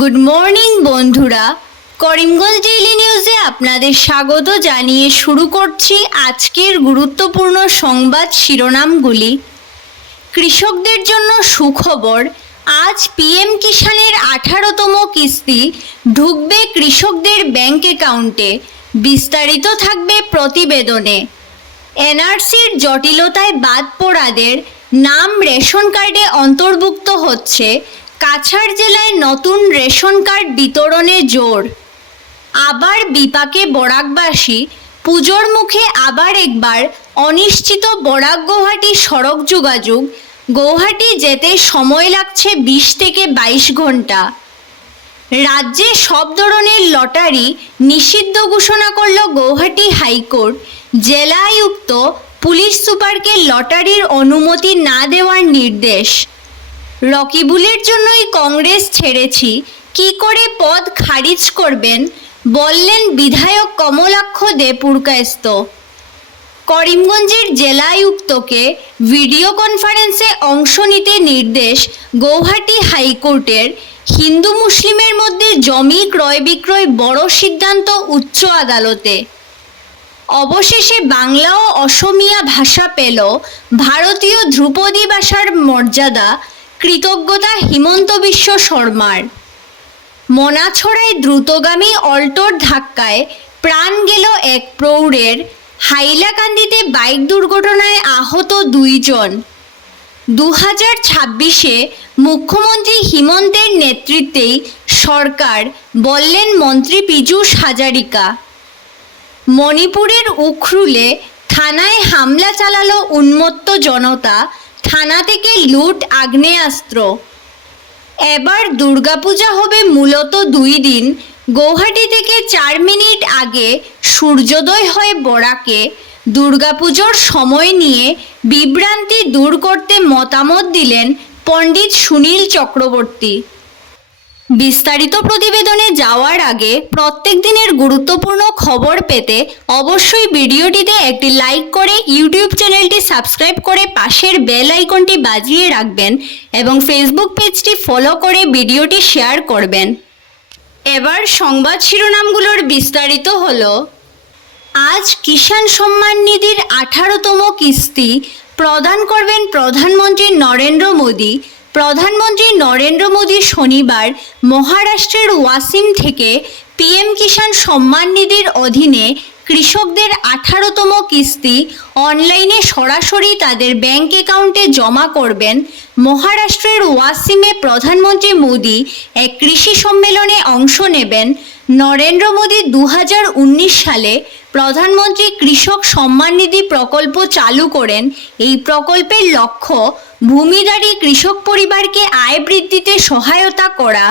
Good morning বন্ধুরা। Karimganj daily নিউজে আপনাদের স্বাগত জানিয়ে শুরু করছি আজকের গুরুত্বপূর্ণ সংবাদ শিরোনামগুলি। কৃষকদের জন্য সুখবর, আজ পিএম কিষাণের আঠারোতম কিস্তি, ঢুকবে কৃষকদের ব্যাংক অ্যাকাউন্টে বিস্তারিত থাকবে প্রতিবেদনে। এনআরসির জটিলতায় বাদ পড়াদের নাম রেশন কার্ডে অন্তর্ভুক্ত হচ্ছে কাছাড় জেলায় নতুন রেশন কার্ড বিতরণে জোর। আবার বিপাকে বরাকবাসী, পুজোর মুখে আবার একবার অনিশ্চিত বরাক গৌহাটি সড়ক যোগাযোগ। গৌহাটি যেতে সময় লাগছে বিশ থেকে বাইশ ঘণ্টা। রাজ্যে সব ধরনের লটারি নিষিদ্ধ ঘোষণা করল গৌহাটি হাইকোর্ট। জেলা আয়ুক্ত পুলিশ সুপারকে লটারির অনুমতি না দেওয়ার নির্দেশ। রকিবুলের জন্যই কংগ্রেস ছেড়েছি। কি করে পদ খারিজ করবেন? বললেন বিধায়ক কমলাক্ষ দে পুরকায়স্ত করিমগঞ্জের জেলায়ুক্তকে ভিডিও কনফারেন্সে অংশ নিতে নির্দেশ গৌহাটি হাইকোর্টের। হিন্দু মুসলিমের মধ্যে জমি ক্রয় বিক্রয় বড় সিদ্ধান্ত উচ্চ আদালতে। অবশেষে বাংলা ও অসমিয়া ভাষা পেল। ভারতীয় ধ্রুপদী ভাষার মর্যাদা কৃতজ্ঞতা হিমন্ত বিশ্ব শর্মার। মনাছড়ায় দ্রুতগামী অল্টোর ধাক্কায় প্রাণ গেল এক প্রৌঢ়ের। হাইলাকান্দিতে বাইক দুর্ঘটনায় আহত দুইজন। দু হাজার ছাব্বিশে মুখ্যমন্ত্রী হিমন্তের নেতৃত্বেই সরকার বললেন মন্ত্রী পীযূষ হাজারিকা। মণিপুরের উখরুলে থানায় হামলা চালালো উন্মত্ত জনতা থানা থেকে লুট আগ্নেয়াস্ত্র। এবার দুর্গাপূজা হবে মূলত দুই দিন। গৌহাটি থেকে চার মিনিট আগে সূর্যোদয় হয়ে বড়াকে দুর্গাপুজোর সময় নিয়ে বিভ্রান্তি দূর করতে মতামত দিলেন পণ্ডিত সুনীল চক্রবর্তী। বিস্তারিত প্রতিবেদনে যাওয়ার আগে প্রত্যেক দিনের গুরুত্বপূর্ণ খবর পেতে অবশ্যই ভিডিওটিতে একটি লাইক করে ইউটিউব চ্যানেলটি সাবস্ক্রাইব করে পাশের বেল আইকনটি বাজিয়ে রাখবেন এবং ফেসবুক পেজটি ফলো করে ভিডিওটি শেয়ার করবেন। এবার সংবাদ শিরোনামগুলোর বিস্তারিত হলো। আজ কিষাণ সম্মান নিধির আঠারোতম কিস্তি প্রদান করবেন প্রধানমন্ত্রী নরেন্দ্র মোদী। প্রধানমন্ত্রী নরেন্দ্র মোদী শনিবার মহারাষ্ট্রের ওয়াসিম থেকে পিএম কিষাণ সম্মান নিধির অধীনে কৃষকদের আঠারোতম কিস্তি অনলাইনে সরাসরি তাদের ব্যাংক অ্যাকাউন্টে জমা করবেন মহারাষ্ট্রের ওয়াসিমে প্রধানমন্ত্রী মোদী এক কৃষি সম্মেলনে অংশ নেবেন নরেন্দ্র মোদী দু হাজার উনিশ সালে প্রধানমন্ত্রী কৃষক সম্মান নিধি প্রকল্প চালু করেন। এই প্রকল্পের লক্ষ্য ভূমিদারী কৃষক পরিবারকে আয় বৃদ্ধিতে সহায়তা করা।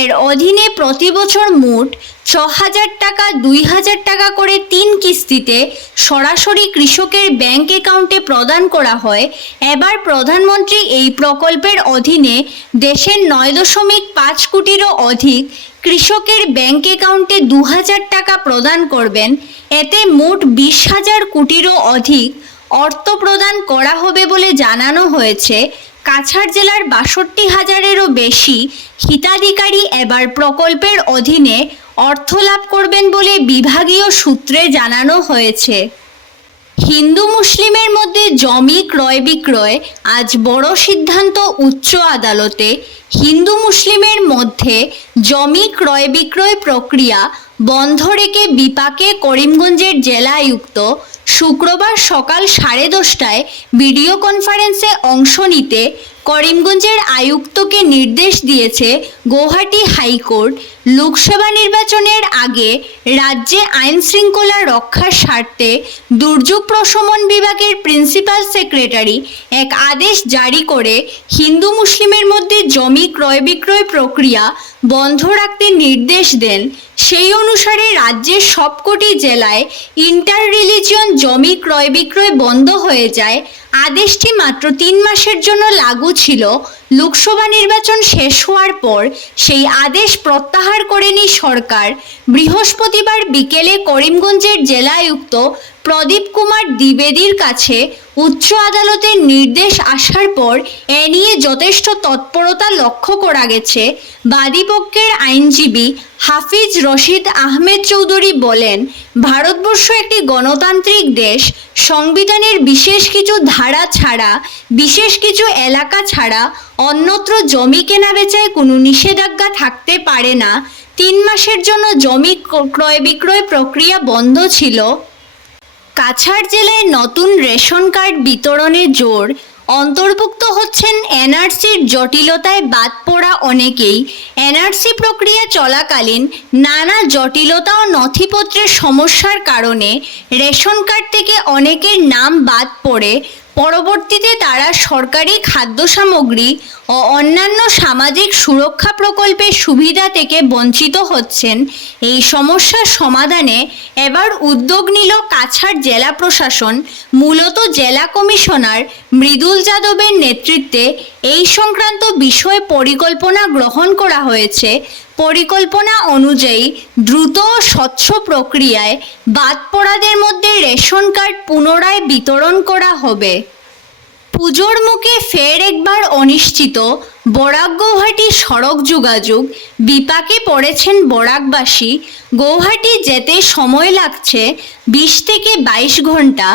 এর অধীনে প্রতি বছর মোট ছ হাজার টাকা দুই হাজার টাকা করে তিন কিস্তিতে সরাসরি কৃষকের ব্যাংক অ্যাকাউন্টে প্রদান করা হয়। এবার প্রধানমন্ত্রী এই প্রকল্পের অধীনে দেশের নয় দশমিক পাঁচ কোটিরও অধিক কৃষকের ব্যাংক অ্যাকাউন্টে দু হাজার টাকা প্রদান করবেন, এতে মোট বিশ হাজার কোটিরও অধিক অর্থ প্রদান করা হবে বলে জানানো হয়েছে। কাছাড় জেলার বাষট্টি হাজারেরও বেশি হিতাধিকারী এবার প্রকল্পের অধীনে অর্থ লাভ করবেন বলে বিভাগীয় সূত্রে জানানো হয়েছে। হিন্দু মুসলিমের মধ্যে জমি ক্রয় বিক্রয় আজ বড় সিদ্ধান্ত উচ্চ আদালতে। হিন্দু মুসলিমের মধ্যে জমি ক্রয় বিক্রয় প্রক্রিয়া বন্ধ রেখে বিপাকে করিমগঞ্জের জেলা আয়ুক্ত শুক্রবার সকাল সাড়ে দশটায় ভিডিও কনফারেন্সে অংশ নিতে করিমগঞ্জের আয়ুক্তকে নির্দেশ দিয়েছে গৌহাটি হাইকোর্ট লোকসভা নির্বাচনের আগে রাজ্যে আইন শৃঙ্খলা রক্ষার স্বার্থে দুর্যোগ প্রশমন বিভাগের প্রিন্সিপাল সেক্রেটারি এক আদেশ জারি করে হিন্দু মুসলিমের মধ্যে জমি ক্রয় বিক্রয় প্রক্রিয়া বন্ধ রাখতে নির্দেশ দেন। সেই অনুসারে রাজ্যের সবকটি জেলায় ইন্টার রিলিজিয়ন জমি ক্রয় বিক্রয় বন্ধ হয়ে যায়। আদেশটি মাত্র তিন মাসের জন্য লাগু ছিল। লোকসভা নির্বাচন শেষ হওয়ার পর সেই আদেশ প্রত্যাহার করেনি সরকার। বৃহস্পতিবার বিকেলে করিমগঞ্জের জেলায়ুক্ত প্রদীপ কুমার দ্বিবেদীর কাছে উচ্চ আদালতের নির্দেশ আসার পর এ নিয়ে যথেষ্ট তৎপরতা লক্ষ্য করা গেছে, বাদীপক্ষের আইনজীবী হাফিজ রশিদ আহমেদ চৌধুরী বলেন, ভারতবর্ষ একটি গণতান্ত্রিক দেশ, সংবিধানের বিশেষ কিছু ধারা ছাড়া, বিশেষ কিছু এলাকা ছাড়া অন্যত্র জমি কেনা বেচায় কোনো নিষেধাজ্ঞা থাকতে পারে না। তিন মাসের জন্য জমি ক্রয় বিক্রয় প্রক্রিয়া বন্ধ ছিল। কাছাড় জেলায় নতুন রেশন কার্ড বিতরণে জোর। অন্তর্ভুক্ত হচ্ছেন এনআরসির জটিলতায় বাদ পড়া অনেকেই। এনআরসি প্রক্রিয়া চলাকালীন নানা জটিলতা ও নথিপত্রের সমস্যার কারণে রেশন কার্ড থেকে অনেকের নাম বাদ পড়ে। পরবর্তীতে তারা সরকারি খাদ্য সামগ্রী ও অন্যান্য সামাজিক সুরক্ষা প্রকল্পের সুবিধা থেকে বঞ্চিত হচ্ছেন। এই সমস্যার সমাধানে এবার উদ্যোগ নিল কাছাড় জেলা প্রশাসন। মূলত জেলা কমিশনার মৃদুল যাদবের নেতৃত্বে এই সংক্রান্ত বিষয়ে পরিকল্পনা গ্রহণ করা হয়েছে। পরিকল্পনা অনুযায়ী দ্রুত ও স্বচ্ছ প্রক্রিয়ায় বাদ পড়াদের মধ্যে রেশন কার্ড পুনরায় বিতরণ করা হবে। পুজোর মুখে ফের একবার অনিশ্চিত বরাক গৌহাটি সড়ক যোগাযোগ বিপাকে পড়েছেন বরাকবাসী। গৌহাটি যেতে সময় লাগছে বিশ থেকে বাইশ ঘণ্টা।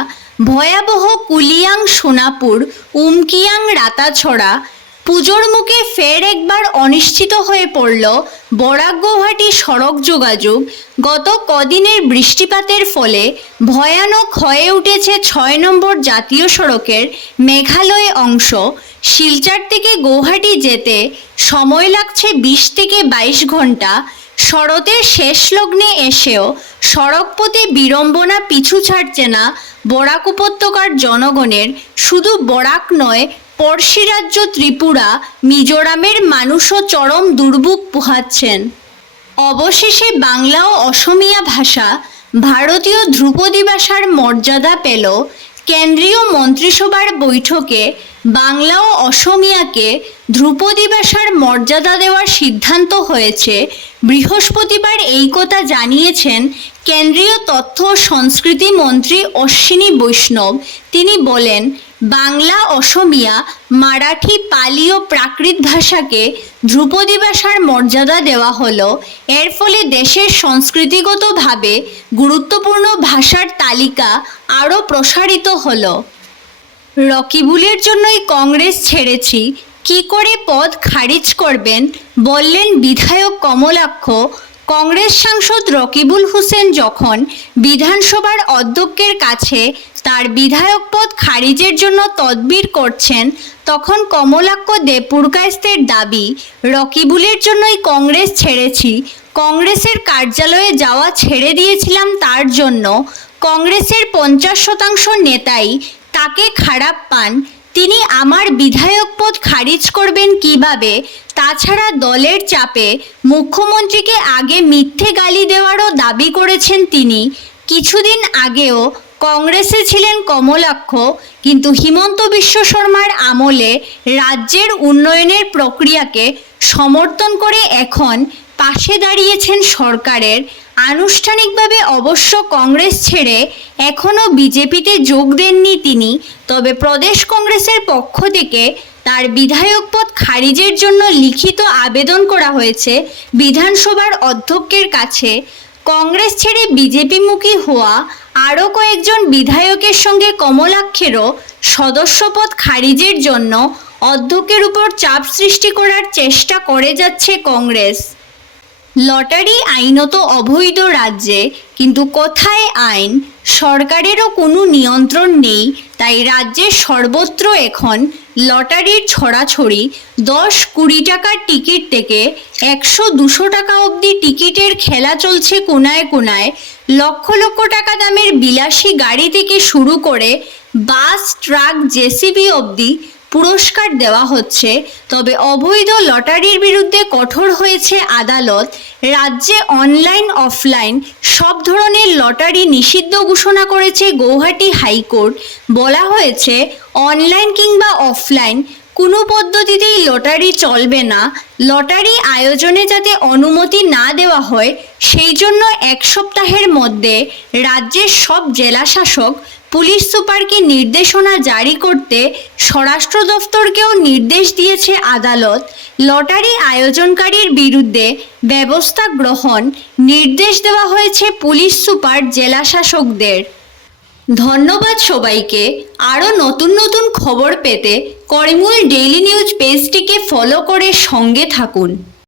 ভয়াবহ কুলিয়াং সোনাপুর, উমকিয়াং, রাতাছড়া পুজোর মুখে ফের একবার অনিশ্চিত হয়ে পড়ল বরাক গৌহাটি সড়ক যোগাযোগ। গত কদিনের বৃষ্টিপাতের ফলে ভয়ানক হয়ে উঠেছে ছয় নম্বর জাতীয় সড়কের মেঘালয় অংশ। শিলচর থেকে গৌহাটি যেতে সময় লাগছে বিশ থেকে বাইশ ঘণ্টা। শরতের শেষ লগ্নে এসেও সড়কপথে বিড়ম্বনা পিছু ছাড়ছে না বরাক উপত্যকার জনগণের। শুধু বরাক নয় পড়শি রাজ্য ত্রিপুরা মিজোরামের মানুষও চরম দুর্ভোগ পোহাচ্ছেন। অবশেষে বাংলা ও অসমিয়া ভাষা ভারতীয় ধ্রুপদী ভাষার মর্যাদা পেল কেন্দ্রীয় মন্ত্রিসভার বৈঠকে বাংলা ও অসমিয়াকে ধ্রুপদী ভাষার মর্যাদা দেওয়ার সিদ্ধান্ত হয়েছে। বৃহস্পতিবার এই কথা জানিয়েছেন কেন্দ্রীয় তথ্য ও সংস্কৃতি মন্ত্রী অশ্বিনী বৈষ্ণব। তিনি বলেন, বাংলা, অসমিয়া, মারাঠি, পালি ও প্রাকৃত ভাষাকে ধ্রুপদী ভাষার মর্যাদা দেওয়া হলো। এর ফলে দেশের সংস্কৃতিগতভাবে গুরুত্বপূর্ণ ভাষার তালিকা আরও প্রসারিত হলো। রকিবুলের জন্যই কংগ্রেস ছেড়েছি। কি করে পদ খারিজ করবেন? বললেন বিধায়ক কমলাক্ষ। কংগ্রেস সাংসদ রকিবুল হোসেন যখন বিধানসভার অধ্যক্ষের কাছে তার বিধায়ক পদ খারিজের জন্য তদবির করছেন, তখন কমলাক্ষ দেপুরকায়স্তের দাবি, রকিবুলের জন্যই কংগ্রেস ছেড়েছি, কংগ্রেসের কার্যালয়ে যাওয়া ছেড়ে দিয়েছিলাম তার জন্য। কংগ্রেসের পঞ্চাশ শতাংশ নেতাই তাকে খারাপ পান, তিনি আমার বিধায়ক পদ খারিজ করবেন কীভাবে? তাছাড়া দলের চাপে মুখ্যমন্ত্রীকে আগে মিথ্যে গালি দেওয়ারও দাবি করেছেন তিনি। কিছুদিন আগেও কংগ্রেসে ছিলেন কমলাক্ষ, কিন্তু হিমন্ত বিশ্ব শর্মার আমলে রাজ্যের উন্নয়নের প্রক্রিয়াকে সমর্থন করে এখন পাশে দাঁড়িয়েছেন সরকারের আনুষ্ঠানিকভাবে অবশ্য কংগ্রেস ছেড়ে এখনও বিজেপিতে যোগ দেননি তিনি, তবে প্রদেশ কংগ্রেসের পক্ষ থেকে তার বিধায়ক পদ খারিজের জন্য লিখিত আবেদন করা হয়েছে বিধানসভার অধ্যক্ষের কাছে। কংগ্রেস ছেড়ে বিজেপিমুখী হওয়া আরও কয়েকজন বিধায়কের সঙ্গে কমলাক্ষেরও সদস্যপদ খারিজের জন্য অধ্যক্ষের উপর চাপ সৃষ্টি করার চেষ্টা করে যাচ্ছে কংগ্রেস। লটারি আইনত অবৈধ রাজ্যে, কিন্তু কোথায় আইন, সরকারেরও কোনো নিয়ন্ত্রণ নেই, তাই রাজ্যের সর্বত্র এখন লটারির ছড়াছড়ি দশ কুড়ি টাকার টিকিট থেকে একশো দুশো টাকা অবধি টিকিটের খেলা চলছে কোনায় কোনায়, লক্ষ লক্ষ টাকা দামের বিলাসী গাড়ি থেকে শুরু করে বাস, ট্রাক, জেসিবি অবধি পুরস্কার দেওয়া হচ্ছে। তবে অবৈধ লটারির বিরুদ্ধে কঠোর হয়েছে আদালত। রাজ্যে অনলাইন, অফলাইন সব ধরনের লটারি নিষিদ্ধ ঘোষণা করেছে গৌহাটি হাইকোর্ট। বলা হয়েছে, অনলাইন কিংবা অফলাইন কোনো পদ্ধতিতেই লটারি চলবে না। লটারি আয়োজনে যাতে অনুমতি না দেওয়া হয়, সেই জন্য এক সপ্তাহের মধ্যে রাজ্যের সব জেলাশাসক পুলিশ সুপারকে নির্দেশনা জারি করতে স্বরাষ্ট্র দফতরকেও নির্দেশ দিয়েছে আদালত। লটারি আয়োজনকারীর বিরুদ্ধে ব্যবস্থা গ্রহণ, নির্দেশ দেওয়া হয়েছে পুলিশ সুপার জেলাশাসকদের ধন্যবাদ সবাইকে। আরও নতুন নতুন খবর পেতে করিমগঞ্জ ডেইলি নিউজ পেজটিকে ফলো করে সঙ্গে থাকুন।